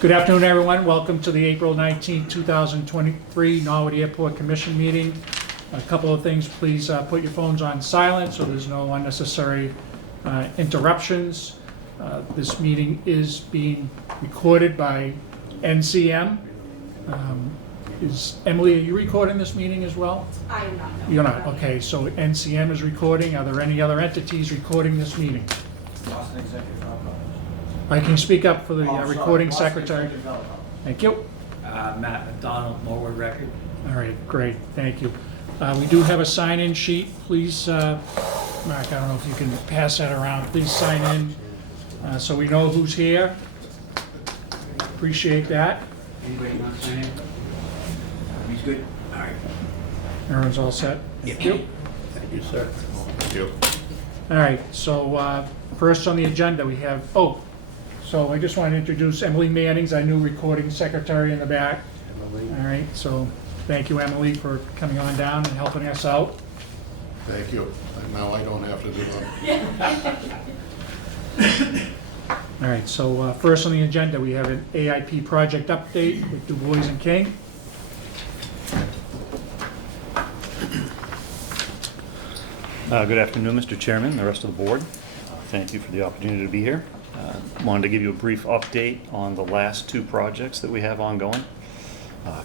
Good afternoon, everyone. Welcome to the April 19, 2023 Norwood Airport Commission meeting. A couple of things, please put your phones on silent so there's no unnecessary interruptions. This meeting is being recorded by NCM. Emily, are you recording this meeting as well? I am not. No. You're not? Okay, so NCM is recording. Are there any other entities recording this meeting? Boston Executive Development. I can speak up for the Oh, sorry, recording Boston secretary. Executive Development. Thank you. Matt McDonald, Norwood Record. All right, great, thank you. We do have a sign-in sheet. Please, Mark, I don't know if you can pass that around. Please sign in so we know who's here. Appreciate that. Anybody want to sign in? He's good? All right. Everyone's all set? Thank you. Thank you, sir. Thank you. All right, so first on the agenda, we have, so I just want to introduce Emily Mannings, our new recording secretary in the back. All right, so thank you, Emily, for coming on down and helping us out. Thank you. And now I don't have to do that. All right, so first on the agenda, we have an AIP project update with Du Bois and King. Good afternoon, Mr. Chairman, and the rest of the board. Thank you for the opportunity to be here. Wanted to give you a brief update on the last two projects that we have ongoing.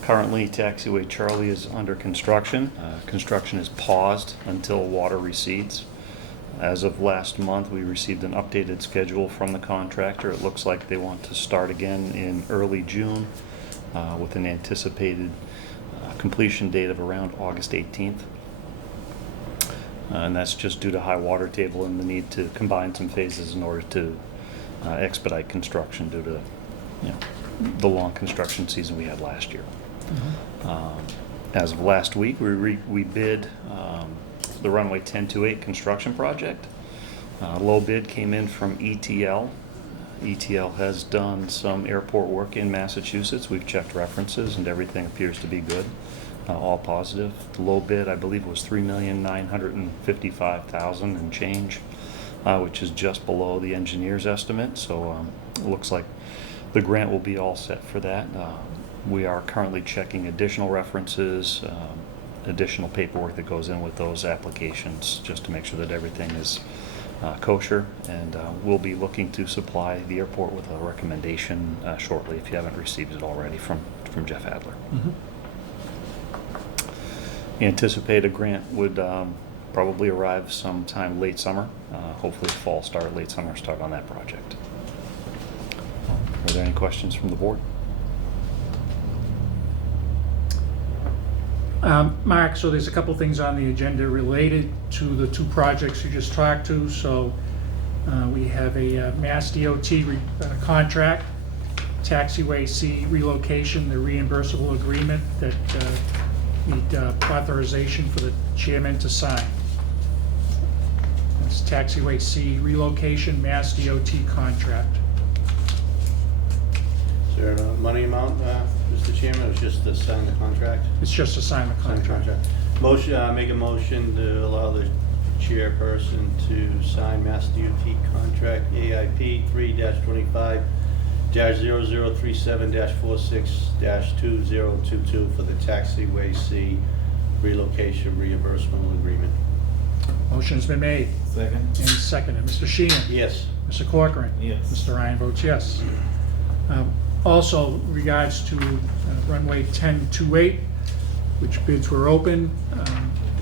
Currently, Taxiway Charlie is under construction. Construction is paused until water recedes. As of last month, we received an updated schedule from the contractor. It looks like they want to start again in early June with an anticipated completion date of around August 18th. And that's just due to high water table and the need to combine some phases in order to expedite construction due to the long construction season we had last year. As of last week, we bid the runway 1028 construction project. Low bid came in from ETL. ETL has done some airport work in Massachusetts. We've checked references and everything appears to be good. All positive. The low bid, I believe, was $3,955,000 and change, which is just below the engineer's estimate. So it looks like the grant will be all set for that. We are currently checking additional references, additional paperwork that goes in with those applications, just to make sure that everything is kosher. And we'll be looking to supply the airport with a recommendation shortly, if you haven't received it already, from Jeff Adler. Anticipate a grant would probably arrive sometime late summer, hopefully fall start, late summer start on that project. Are there any questions from the board? Mark, so there's a couple things on the agenda related to the two projects you just talked to. So we have a Mass DOT contract, Taxiway C relocation, the reimbursable agreement that need authorization for the chairman to sign. That's Taxiway C relocation, Mass DOT contract. Is there a money amount, Mr. Chairman, or is just to sign the contract? It's just to sign the Sign the contract. Motion, make a motion to allow the chairperson to sign Mass DOT contract AIP 3-25-0037-46-2022 for the Taxiway C relocation reimbursement agreement. Motion's been made Second. and seconded. Mr. Sheehan? Yes. Mr. Corcoran? Yes. Mr. Ryan votes yes. Also, regards to runway 1028, which bids were open,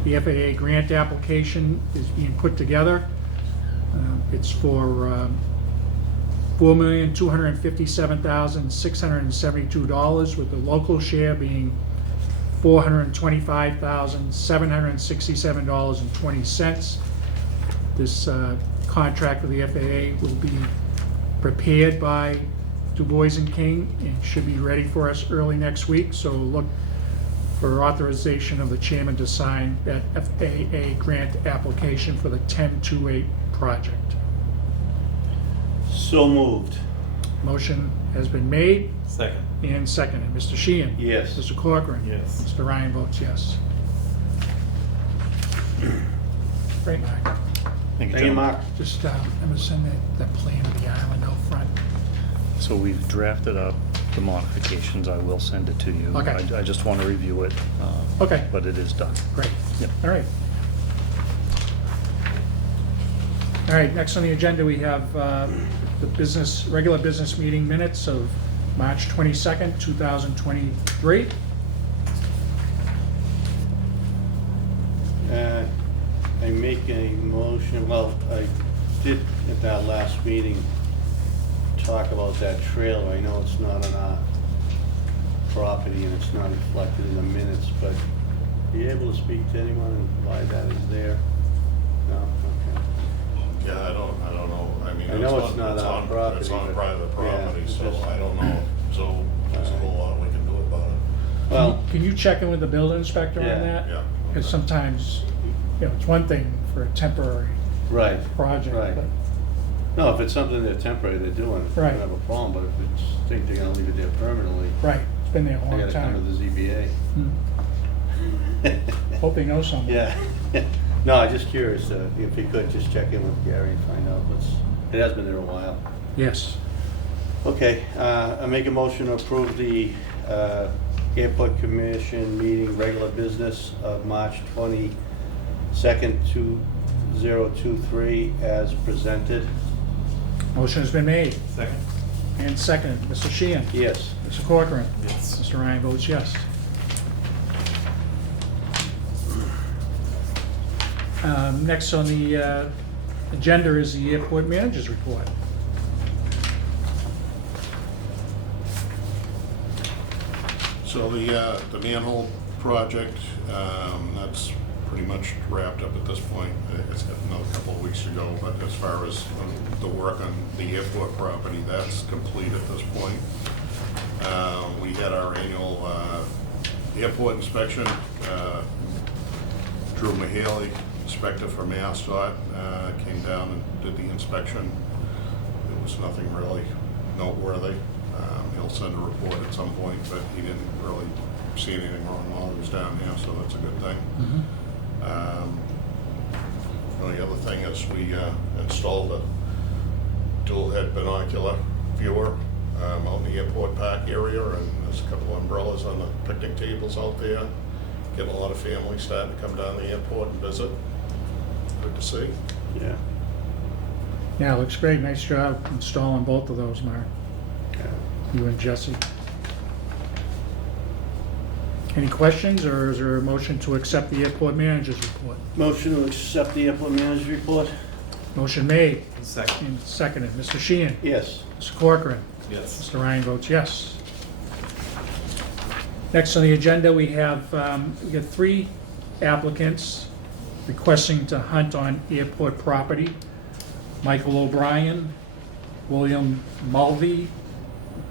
the FAA grant application is being put together. It's for $4,257,672, with the local share being $425,767.20. This contract with the FAA will be prepared by Du Bois and King and should be ready for us early next week. So look for authorization of the chairman to sign that FAA grant application for the 1028 project. So moved. Motion has been made Second. and seconded. Mr. Sheehan? Yes. Mr. Corcoran? Yes. Mr. Ryan votes yes. Great, Mark. Thank you, Thank you, gentlemen. Mark. Just, I'm gonna send that plan of the island out front. So we've drafted up the modifications. I will send it to you. Okay. I just want to review it. Okay. But it is done. Great. Yep. All right. All right, next on the agenda, we have the regular business meeting minutes of March 22nd, 2023. I make a motion, well, I did at that last meeting talk about that trailer. I know it's not on our property and it's not reflected in the minutes, but are you able to speak to anyone and why that is there? No? Okay. Yeah, I don't know, I mean. I know it's not our on- property, It's on but- private property, yeah, so just- I don't know, so there's a whole lot we can do about it. Well, Can you check in with the building inspector Yeah. on that? Yeah. Because sometimes, it's one thing for a temporary right. project, Right. but, No, if it's something they're temporary, they're doing, I Right. don't have a problem, but if it's, think they're gonna leave it there permanently, right, it's been there a I long gotta come to time. the ZBA. Hmm. Hope they know someone. Yeah. No, I'm just curious, if you could just check in with Gary and find out it has been there a while. Yes. Okay, I make a motion to approve the Airport Commission meeting, regular business of March 22nd, 2023, as presented. Motion has been made Second. and seconded. Mr. Sheehan? Yes. Mr. Corcoran? Yes. Mr. Ryan votes yes. Next on the agenda is the airport manager's report. So the manhole project, that's pretty much wrapped up at this point. It's another couple of weeks to go, but as far as the work on the airport property, that's complete at this point. We had our annual airport inspection. Drew Mahaley, inspector for MassDOT, came down and did the inspection. There was nothing really noteworthy. He'll send a report at some point, but he didn't really see anything wrong while he was down here, so that's a good thing. The only other thing is we installed a dual head binocular viewer out in the airport park area, and there's a couple of umbrellas on the picnic tables out there. Getting a lot of families starting to come down the airport and visit. Good to see. Yeah. Yeah, looks great. Nice job installing both of those, Mark. You and Jesse. Any questions, or is there a motion to accept the airport manager's report? Motion to accept the airport manager's report? Motion made Second. and seconded. Mr. Sheehan? Yes. Mr. Corcoran? Yes. Mr. Ryan votes yes. Next on the agenda, we got 3 applicants requesting to hunt on airport property. Michael O'Brien, William Mulvey,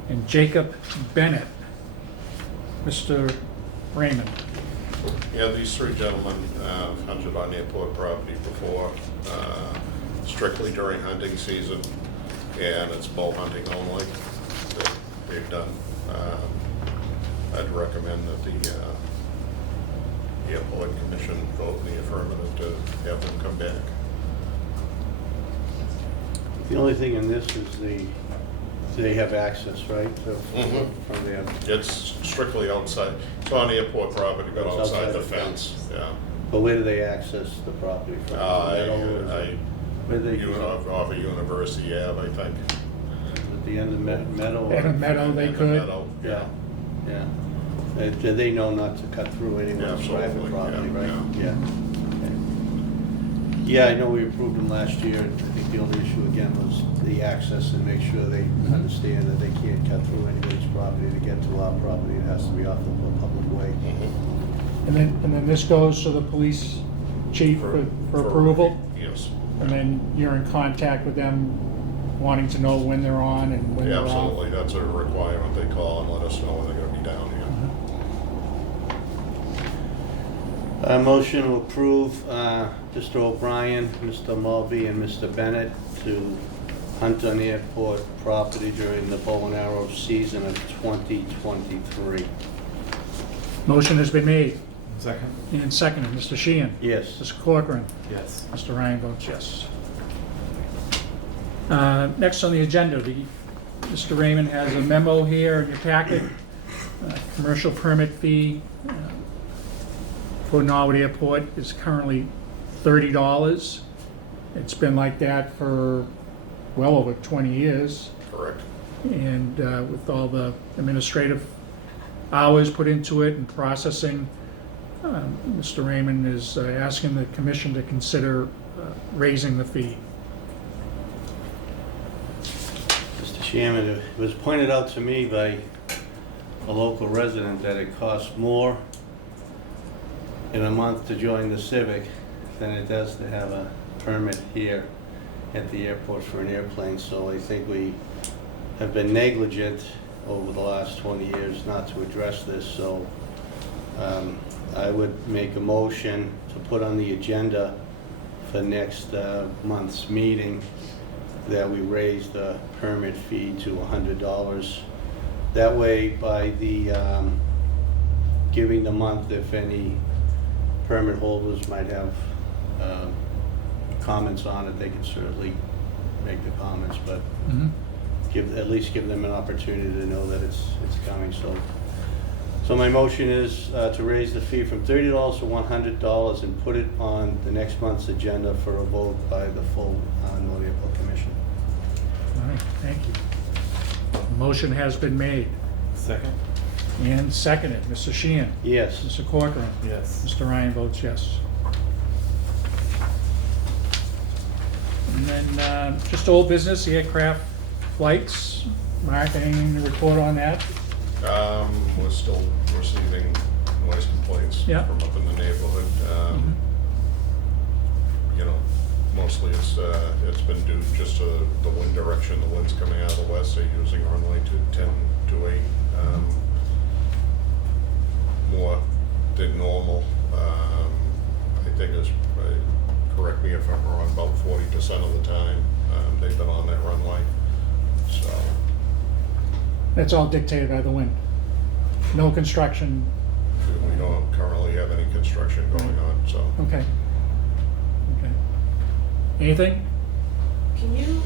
and Jacob Bennett. Mr. Raymond. Yeah, these 3 gentlemen hunted on airport property before, strictly during hunting season, and it's bow hunting only that they've done. I'd recommend that the airport commission vote in the affirmative to have them come back. The only thing in this is they have access, right? Mhm. From there. It's strictly outside, it's on airport property, but It's outside outside the the fence, yeah. But where do they access the property from? Where do they, Off of University Ave, I think. at the end of Meadow? At a meadow, they In the could. meadow, Yeah, yeah. Do they know not to cut through anyone's private Absolutely, property, yeah, right? yeah. Yeah. Okay. Yeah, I know we approved them last year. I think the only issue again was the access and make sure they understand that they can't cut through anybody's property to get to our property. It has to be off the public way. Mhm. And then this goes to the police chief for approval? Yes. And then you're in contact with them, wanting to know when they're on and when they're off? Absolutely, that's a requirement. They call and let us know when they're gonna be down here. A motion to approve Mr. O'Brien, Mr. Mulvey, and Mr. Bennett to hunt on airport property during the bow and arrow season of 2023. Motion has been made Second? and seconded. Mr. Sheehan? Yes. Mr. Corcoran? Yes. Mr. Ryan votes yes. Next on the agenda, Mr. Raymond has a memo here in your packet. Commercial permit fee for Norwood Airport is currently $30. It's been like that for well over 20 years. Correct. And with all the administrative hours put into it and processing, Mr. Raymond is asking the commission to consider raising the fee. Mr. Chairman, it was pointed out to me by a local resident that it costs more in a month to join the Civic than it does to have a permit here at the airport for an airplane. So I think we have been negligent over the last 20 years not to address this. So I would make a motion to put on the agenda for next month's meeting that we raise the permit fee to $100. That way, by the giving the month, if any permit holders might have comments on it, they can certainly make the comments, but at least give them an opportunity to know that it's coming. So my motion is to raise the fee from $30 to $100 and put it on the next month's agenda for a vote by the full Norwood Airport Commission. All right, thank you. The motion has been made Second? and seconded. Mr. Sheehan? Yes. Mr. Corcoran? Yes. Mr. Ryan votes yes. And then just old business, the aircraft flights. Mark, anything to report on that? We're still receiving noise complaints Yeah. from up in the neighborhood. You know, mostly it's been due just to the wind direction. The wind's coming out of the west. They're using runway to 10 to 8. More than normal. I think it's, correct me if I'm wrong, about 40% of the time they've been on that runway. So, That's all dictated by the wind. No construction. we don't currently have any construction going on, so. Okay. Okay. Anything? Can you,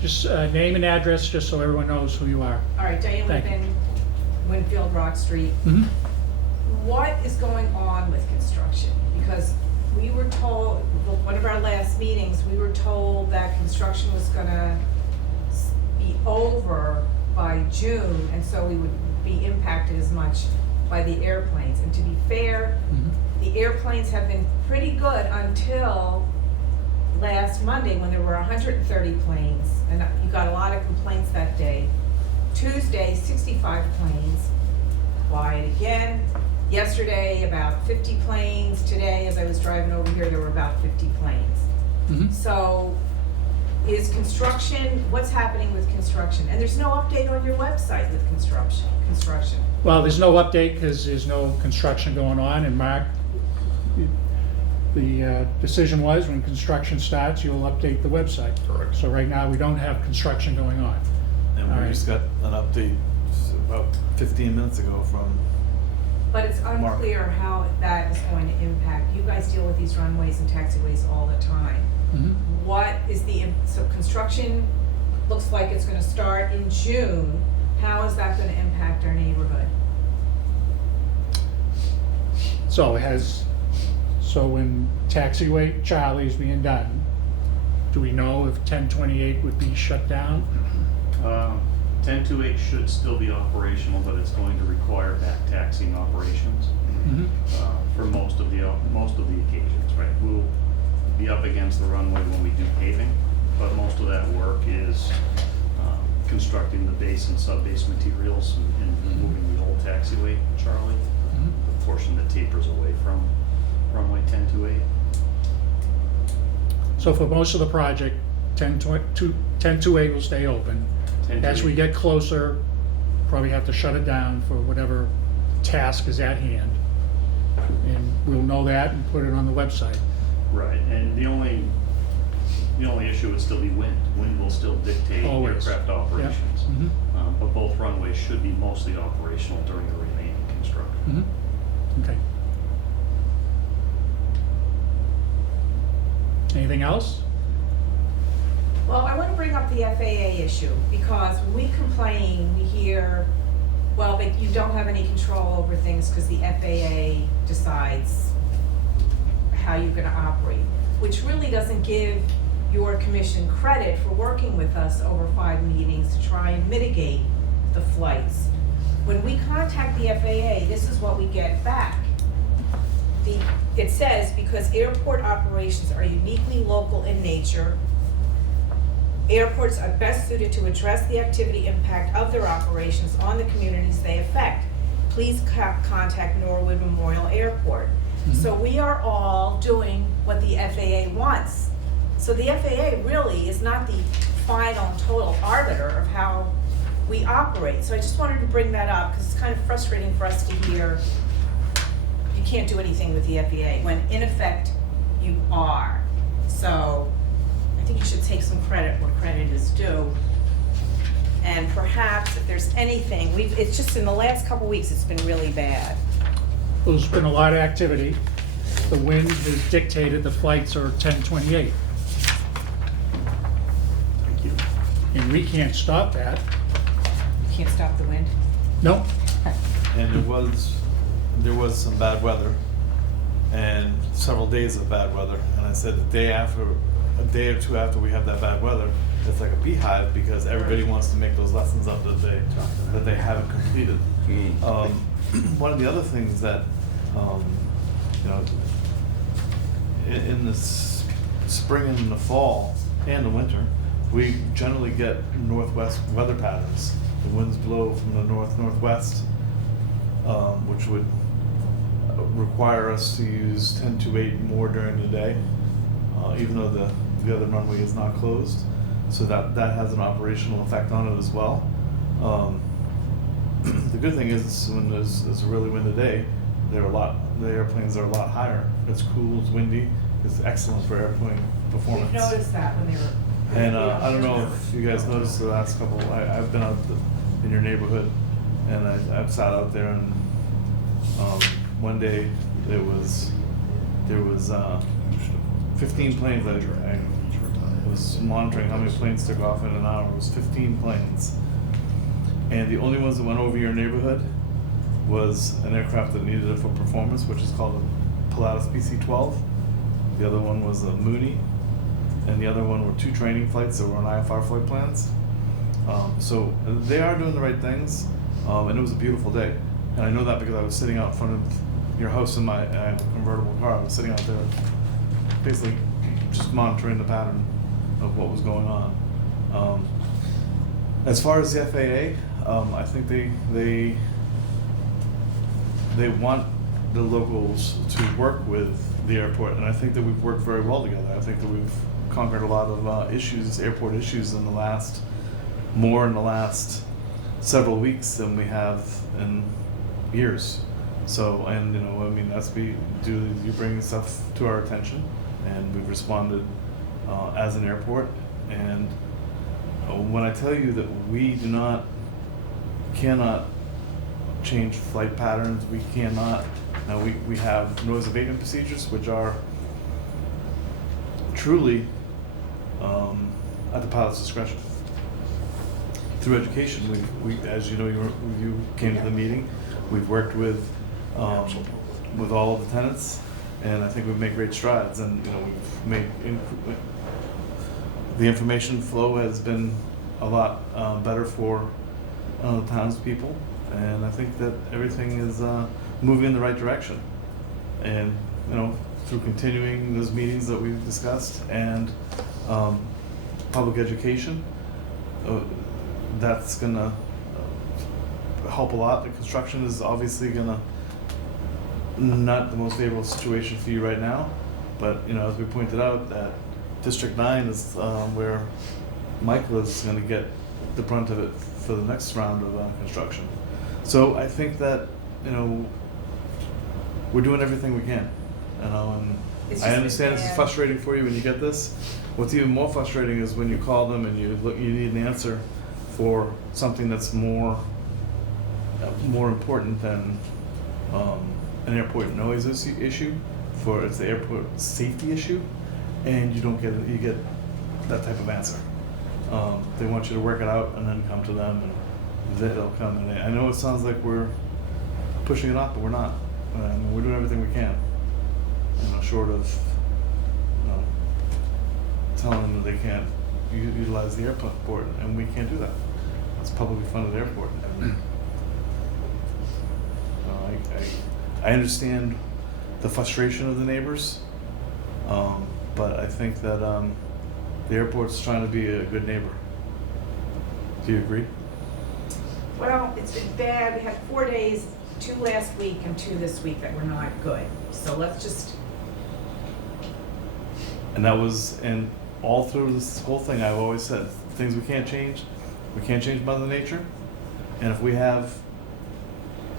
Just name and address, just so everyone knows who you are. all right, Diane Thank you. Lippin, Winfield Rock Street. Mhm. What is going on with construction? Because we were told, one of our last meetings, we were told that construction was gonna be over by June, and so we would be impacted as much by the airplanes. And to be fair, the airplanes have been pretty good until last Monday, when there were 130 planes, and you got a lot of complaints that day. Tuesday, 65 planes, quiet again. Yesterday, about 50 planes. Today, as I was driving over here, there were about 50 planes. Mhm. So, is construction, what's happening with construction? And there's no update on your website with construction. Well, there's no update because there's no construction going on, and Mark, the decision was when construction starts, you'll update the website. Correct. So right now, we don't have construction going on. And All we right. just got an update about 15 minutes ago from, But it's Mark. unclear how that is going to impact. You guys deal with these runways and taxiways all the time. Mhm. What is so construction looks like it's gonna start in June. How is that gonna impact our neighborhood? So when taxiway Charlie is being done, do we know if 1028 would be shut down? 1028 should still be operational, but it's going to require back taxiing operations Mhm. for most of the occasions, right? We'll be up against the runway when we do paving, but most of that work is constructing the base and sub-base materials and removing the old taxiway, Charlie, Mhm. the portion that tapers away from runway 1028. So for most of the project, 1028 will stay open. As we get closer, probably have to shut it down for whatever task is at hand. And we'll know that and put it on the website. Right, and the only issue would still be wind. Wind will still dictate Always. aircraft operations. Mhm. But both runways should be mostly operational during the remaining construction. Mhm. Okay. Anything else? Well, I want to bring up the FAA issue, because when we complain, we hear, well, but you don't have any control over things because the FAA decides how you're going to operate, which really doesn't give your commission credit for working with us over 5 meetings to try and mitigate the flights. When we contact the FAA, this is what we get back. It says, because airport operations are uniquely local in nature, airports are best suited to address the activity impact of their operations on the communities they affect. Please contact Norwood Memorial Airport. So we are all doing what the FAA wants. So the FAA really is not the final and total arbiter of how we operate. So I just wanted to bring that up, because it's kind of frustrating for us to hear you can't do anything with the FAA, when in effect you are. So I think you should take some credit where credit is due. And perhaps if there's anything, it's just in the last couple weeks, it's been really bad. There's been a lot of activity. The wind has dictated the flights are 10:28, Thank you. and we can't stop that. You can't stop the wind. No, And there was some bad weather and several days of bad weather. And I said a day or two after we have that bad weather, it's like a beehive, because everybody wants to make those lessons up that they haven't completed. One of the other things that, you know, in the spring and in the fall and the winter, we generally get northwest weather patterns. The winds blow from the northwest, which would require us to use 10 to 8 more during the day, even though the other runway is not closed. So that has an operational effect on it as well. The good thing is, when there's a really windy day, the airplanes are a lot higher. It's cool, it's windy, it's excellent for airplane performance. We've noticed that when they were. And I don't know if you guys noticed the last couple, I've been out in your neighborhood, and I've sat out there, and one day there was 15 planes. I was monitoring how many planes took off in an hour. It was 15 planes. And the only ones that went over your neighborhood was an aircraft that needed it for performance, which is called a Pilatus PC-12. The other one was a Mooney, and the other one were 2 training flights that were on IFR flight plans. So they are doing the right things, and it was a beautiful day. And I know that because I was sitting out front of your house in my convertible car. I was sitting out there basically just monitoring the pattern of what was going on. As far as the FAA, I think they want the locals to work with the airport, and I think that we've worked very well together. I think that we've conquered a lot of airport issues in the last several weeks than we have in years. So, and you know, I mean, you bring stuff to our attention, and we've responded as an airport. And when I tell you that we cannot change flight patterns, we cannot. Now we have noise abatement procedures, which are truly at the pilot's discretion. Through education, we as you know, you came to the meeting. We've worked with all of the tenants, and I think we've made great strides. And you know, we've made the information flow has been a lot better for the townspeople, and I think that everything is moving in the right direction. And you know, through continuing those meetings that we've discussed and public education, that's gonna help a lot. The construction is obviously gonna not the most favorable situation for you right now, but you know, as we pointed out, that District 9 is where Michael is going to get the brunt of it for the next round of construction. So I think that, you know, we're doing everything we can, you know, and It's I just understand this is bad. frustrating for you when you get this. What's even more frustrating is when you call them and you need an answer for something that's more important than an airport noise issue, for it's the airport safety issue, and you don't get it, you get that type of answer. They want you to work it out and then come to them, and they'll come. And I know it sounds like we're pushing it off, but we're not. We're doing everything we can. You know, short of telling them that they can't utilize the airport, and we can't do that. It's publicly funded airport. And, I understand the frustration of the neighbors, but I think that the airport's trying to be a good neighbor. Do you agree? Well, it's been bad. We had 4 days, 2 last week and 2 this week that were not good. So let's just, And that was, and all through this whole thing, I've always said, things we can't change Mother Nature. And if we have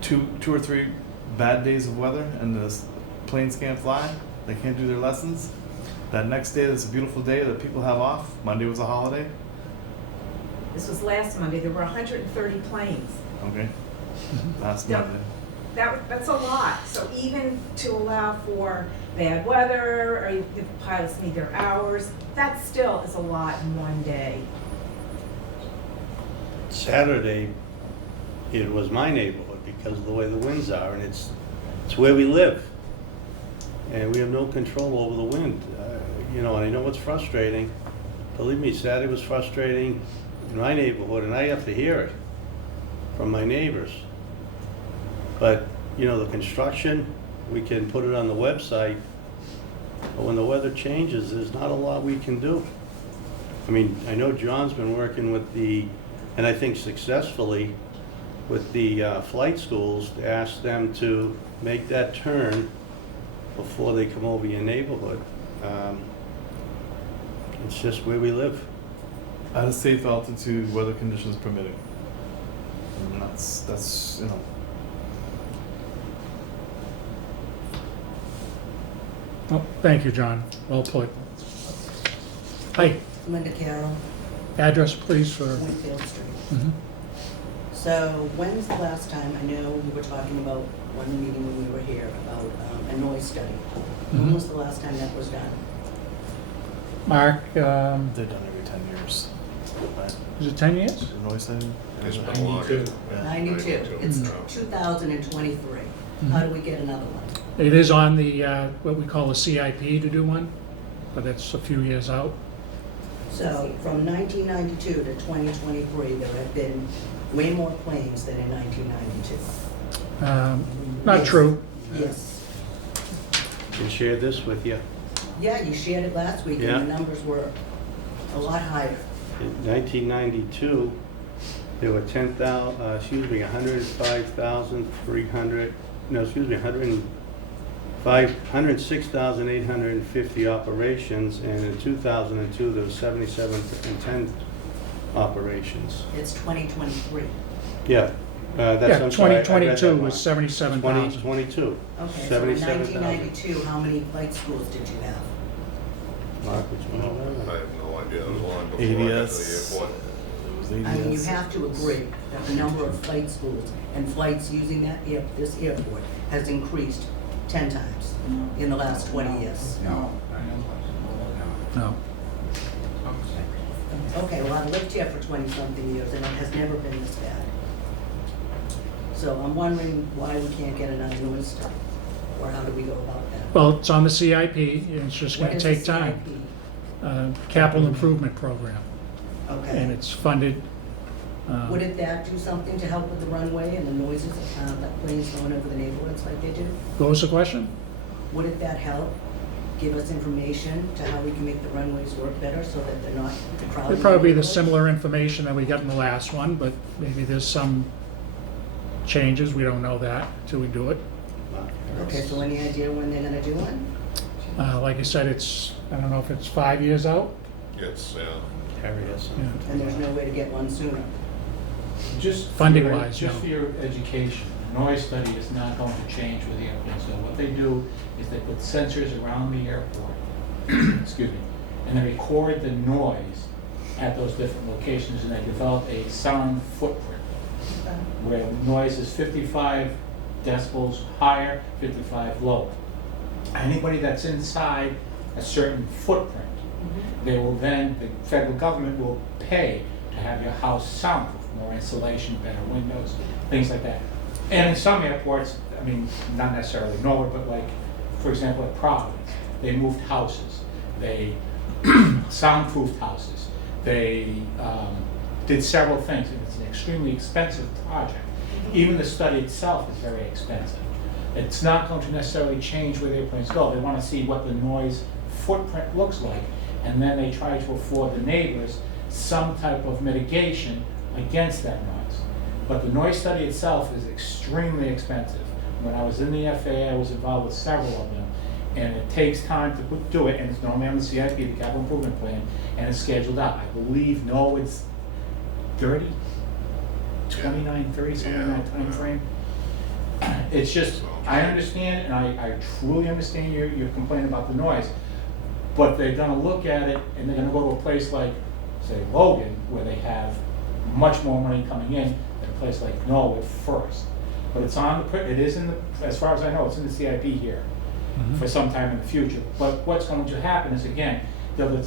two or three bad days of weather and the planes can't fly, they can't do their lessons, that next day that's a beautiful day that people have off, Monday was a holiday, this was last Monday, there were 130 planes. okay? Last Yeah. Monday. That's a lot. So even to allow for bad weather, or if the pilots need their hours, that still is a lot in one day. Saturday, it was my neighborhood because of the way the winds are, and it's where we live. And we have no control over the wind. You know, and I know it's frustrating. Believe me, Saturday was frustrating in my neighborhood, and I have to hear it from my neighbors. But, you know, the construction, we can put it on the website, but when the weather changes, there's not a lot we can do. I mean, I know John's been working with and I think successfully, with the flight schools to ask them to make that turn before they come over your neighborhood. It's just where we live. At a safe altitude, weather conditions permitting. And that's, you know. Oh, thank you, John. Well put. Hi, Linda Carroll, address please for, Winfield Street. Mhm. So when was the last time, I know we were talking about one meeting when we were here about a noise study. When Mhm. was the last time that was done? Mark, They're done every 10 years. Right? is it 10 years? The noise study? It's been longer. Yeah. 92. It's Mhm. 2023. How do we get another one? It is on the, what we call a CIP to do one, but it's a few years out. So from 1992 to 2023, there have been way more planes than in 1992. Not Yes. true. Yes. And share this with you. Yeah, you shared it last week Yeah. and the numbers were a lot higher. In 1992, there were 106,850 operations, and in 2002, there was 7710 operations. It's 2023. Yeah, that's, Yeah, I'm sorry, I read that 2022 wrong. was 77,000. 2022. Okay, so in 77,000. 1992, how many flight schools did you have? Mark, which one was I that? have no idea. It was long before I got to the ADS. airport. It was I mean, you ADS. have to agree that the number of flight schools and flights using this airport has increased 10 times in the last 20 years. No. No. Okay, well, I've lived here for 20-something years and it has never been this bad. So I'm wondering why we can't get another noise study, or how do we go about that? Well, it's on the CIP, and it's just What gonna is take the time. CIP? Capital Improvement Program, and Okay. it's funded. Wouldn't that do something to help with the runway and the noises, that planes going over the neighborhoods like they do? What was the question? Wouldn't that help give us information to how we can make the runways work better so that they're not crowded? It'd probably be the neighborhoods? similar information that we got in the last one, but maybe there's some changes. We don't know that until we do it. Okay, so any idea when they're gonna do one? Like I said, I don't know if it's 5 years out. It's, Harry has something. Yeah. And there's no way to get one sooner? Just Funding-wise, Just no. for your education, noise study is not going to change with the airplane. So what they do is they put sensors around the airport, excuse me, and they record the noise at those different locations, and they develop a sound footprint where noise is 55 decibels higher, 55 lower. Anybody that's inside a certain footprint, they will then, the federal government will pay to have your house soundproof, more insulation, better windows, things like that. And in some airports, I mean, not necessarily Norwood, but like, for example, at Providence, they moved houses, they soundproofed houses, they did several things. It's an extremely expensive project. Even the study itself is very expensive. It's not going to necessarily change where the airplanes go. They want to see what the noise footprint looks like, and then they try to afford the neighbors some type of mitigation against that noise. But the noise study itself is extremely expensive. When I was in the FAA, I was involved with several of them, and it takes time to do it, and it's normally on the CIP, the Capital Improvement Plan, and it's scheduled out. I believe, no, it's 30, 29, 30, somewhere in that time frame. It's just, I understand, and I truly understand your complaint about the noise, but they're gonna look at it, and they're gonna go to a place like, say, Logan, where they have much more money coming in than a place like Norwood first. But it's on the, it is in the, as far as I know, it's in the CIP here for some time in the future. But what's going to happen is, again, they'll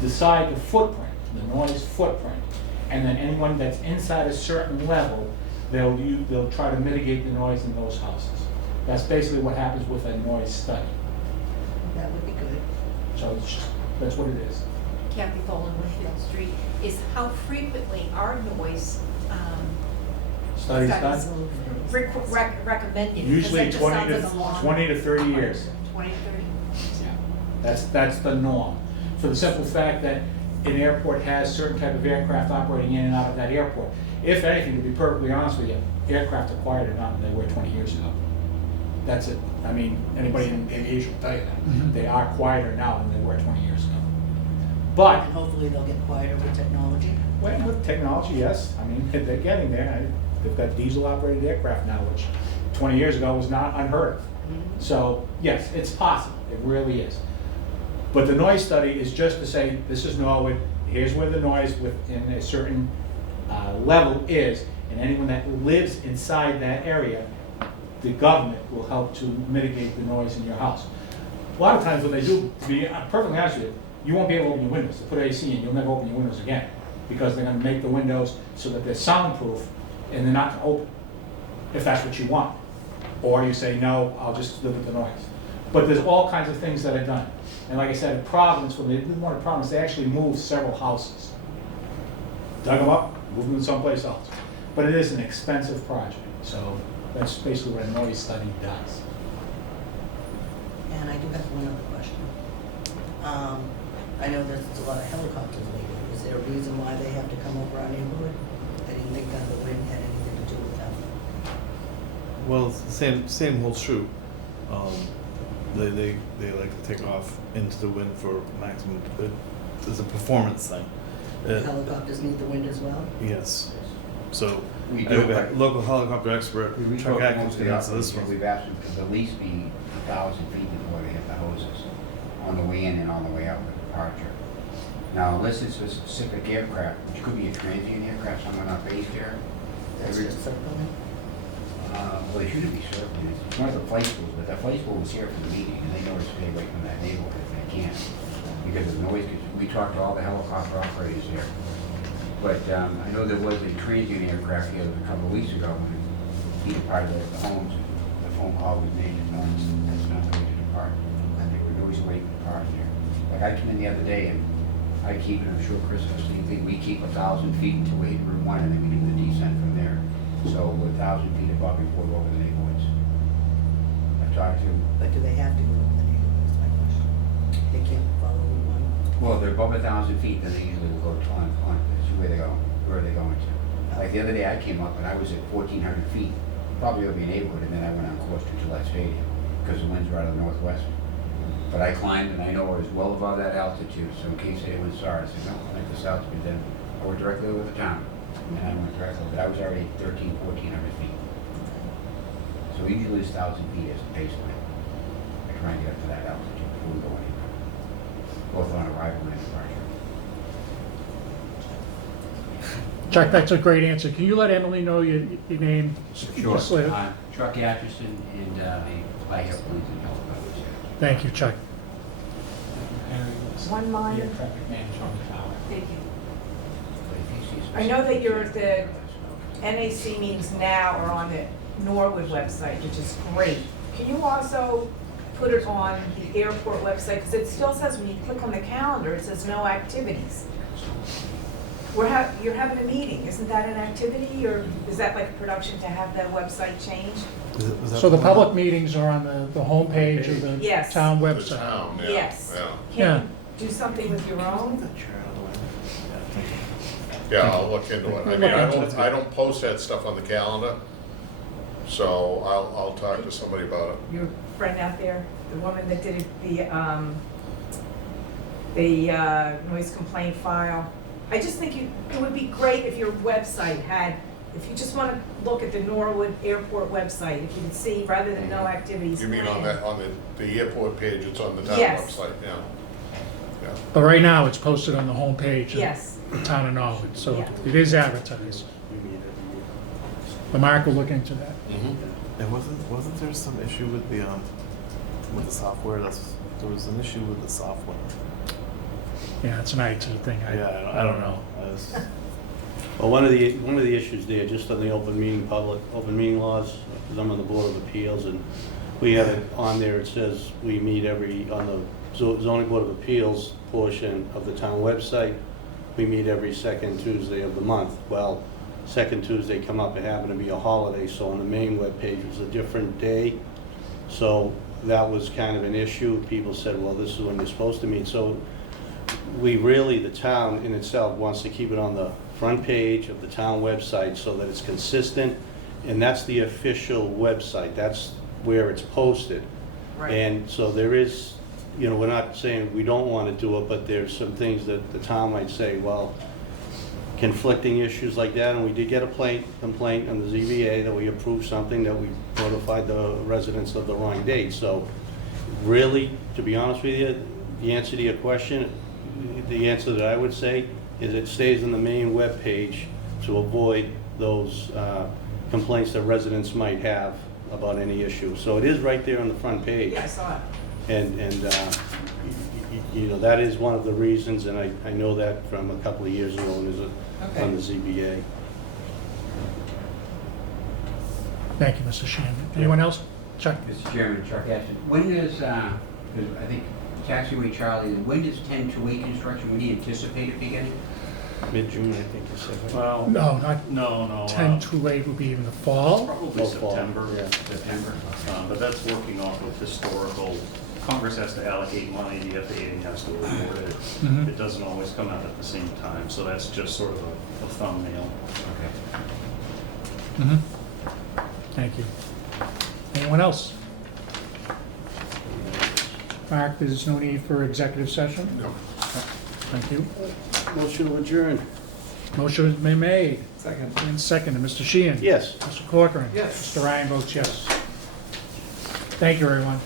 decide the footprint, the noise footprint, and then anyone that's inside a certain level, they'll try to mitigate the noise in those houses. That's basically what happens with a noise study. That would be good. So it's just, that's what it is. Kathy Boland, Winfield Street, is how frequently are noise Studies studies done? recommended? Usually Because that 20 just to, sounds like a long- 20 to 30 years. 20 to 30. Yeah. That's the norm. For the simple fact that an airport has certain type of aircraft operating in and out of that airport. If anything, to be perfectly honest with you, aircraft are quieter now than they were 20 years ago. That's it. I mean, anybody in Asia will tell you that. They are quieter now than they were 20 years ago. But, And hopefully they'll get quieter with technology. well, with technology, yes. I mean, they're getting there. They've got diesel-operated aircraft now, which 20 years ago was not unheard of. So, yes, it's possible. It really is. But the noise study is just to say, this is Norwood, here's where the noise within a certain level is, and anyone that lives inside that area, the government will help to mitigate the noise in your house. A lot of times what they do, to be perfectly honest with you, you won't be able to open your windows. They put AC in, you'll never open your windows again, because they're gonna make the windows so that they're soundproof and they're not gonna open, if that's what you want. Or you say, no, I'll just live with the noise. But there's all kinds of things that are done. And like I said, in Providence, when they did one in Providence, they actually moved several houses. Dug them up, moved them someplace else. But it is an expensive project, so that's basically what a noise study does. And I do have one other question. I know there's a lot of helicopters lately. Is there a reason why they have to come over our neighborhood? I didn't think that the wind had anything to do with that. Well, it's the same holds true. They like to take off into the wind for maximum. It's a performance thing. Helicopters need the wind as well? Yes. So We I do, have a but local helicopter expert, we Chuck spoke Atkins, mostly can up, answer this one. we've asked them to at least be 1,000 feet before they hit the hoses, on the way in and on the way out with departure. Now, unless it's a specific aircraft, which could be a transient aircraft, someone not based here. That's every- just circling? Well, they shouldn't be circling, it's one of the flight schools, but the flight school was here for the meeting, and they know to stay away from that neighborhood if they can, because of noise, we talked to all the helicopter operators there. But I know there was a transient aircraft here a couple of weeks ago, when he departed the homes, the phone call was made, and that's not the way to depart, and they were always waiting to depart there. Like, I came in the other day, and I keep, and I'm sure Chris does the same thing, we keep 1,000 feet until we hit Route 1, and then we do the descent from there. So we're 1,000 feet above before we go over the neighborhoods. I talked to, But do they have to go over the neighborhood, is my question. They can't follow Route 1? well, they're above 1,000 feet, then they usually will go on, that's where they go, where are they going to? Like the other day I came up and I was at 1,400 feet, probably over a neighborhood, and then I went on course to Gillette Stadium, because the winds were out of the northwest. But I climbed and I know I was well above that altitude, so in case anyone saw it, I said, no, like this altitude, then I went directly over the town. And I went directly, but I was already 1,400 feet. So usually it's 1,000 feet as the base line. I try and get up to that altitude before we go anywhere, both on arrival and departure. Chuck, that's a great answer. Can you let Emily know your name? Just let her- Chuck Atchison, and I have planes and helicopters. Thank you, Chuck. One line. Traffic manager on the tower. Thank you. But if you see I know that you're specific- the NAC meetings now are on the Norwood website, which is great. Can you also put it on the airport website? Because it still says when you click on the calendar, it says no activities. You're having a meeting, isn't that an activity, or is that like a production to have that website change? Was that So the one? public meetings are on the homepage of the Yes. town The website. town, yeah, Yes. yeah. Can you do something with your own? The chair out of the way. Yeah, thank you. Yeah, I'll look into it. I mean, I don't post that stuff on the calendar, so I'll talk to somebody about it. Your friend out there, the woman that did the noise complaint file. I just think it would be great if your website had, if you just want to look at the Norwood Airport website, if you could see, rather than no activities. You mean on planned. that, on the airport page, it's on the town Yes. website, yeah. Yeah. But right now, it's posted on the homepage of Yes. the town of Norwood, so Yeah. it is advertised. But Mark will look into that. And wasn't there some issue with the software? There was an issue with the software. Yeah, it's an IT thing. Yeah, I don't know. Well, one of the issues there, just on the open meeting laws, because I'm on the Board of Appeals, and we have it on there, it says we meet on the zoning Board of Appeals portion of the town website, we meet every second Tuesday of the month. Well, second Tuesday come up, it happened to be a holiday, so on the main webpage it was a different day. So that was kind of an issue. People said, well, this is when you're supposed to meet. So the town in itself wants to keep it on the front page of the town website so that it's consistent, and that's the official website, that's where it's posted. Right. And so there is, we're not saying we don't want to do it, but there's some things that the town might say, well, conflicting issues like that, and we did get a complaint on the ZBA that we approved something that we notified the residents of the wrong date. So really, to be honest with you, the answer to your question, the answer that I would say is it stays on the main webpage to avoid those complaints that residents might have about any issue. So it is right there on the front page. Yeah, I saw it. And that is one of the reasons, and I know that from a couple of years ago when it was on the ZBA. Thank you, Mr. Shannon. Anyone else? Chuck? Mr. Chairman, Chuck Atchison, when does, because I think Taxiway Charlie, when does 10-2A construction, when do you anticipate it beginning? Mid-June, I think you said. Right? Well, No, not no. 10 to 8 would be in the fall. Probably Oh, fall, September. yeah. September? But that's working off of historical, Congress has to allocate money, the FAA has to award it. Mhm. It doesn't always come out at the same time, so that's just sort of a thumbnail. Okay. Mhm. Thank you. Anyone else? Mark, there's no need for executive session? No. Thank you. Motion to adjourn. Motion has been made Second. and seconded. Mr. Sheehan? Yes. Mr. Corcoran? Yes. Mr. Ryan votes yes. Thank you, everyone.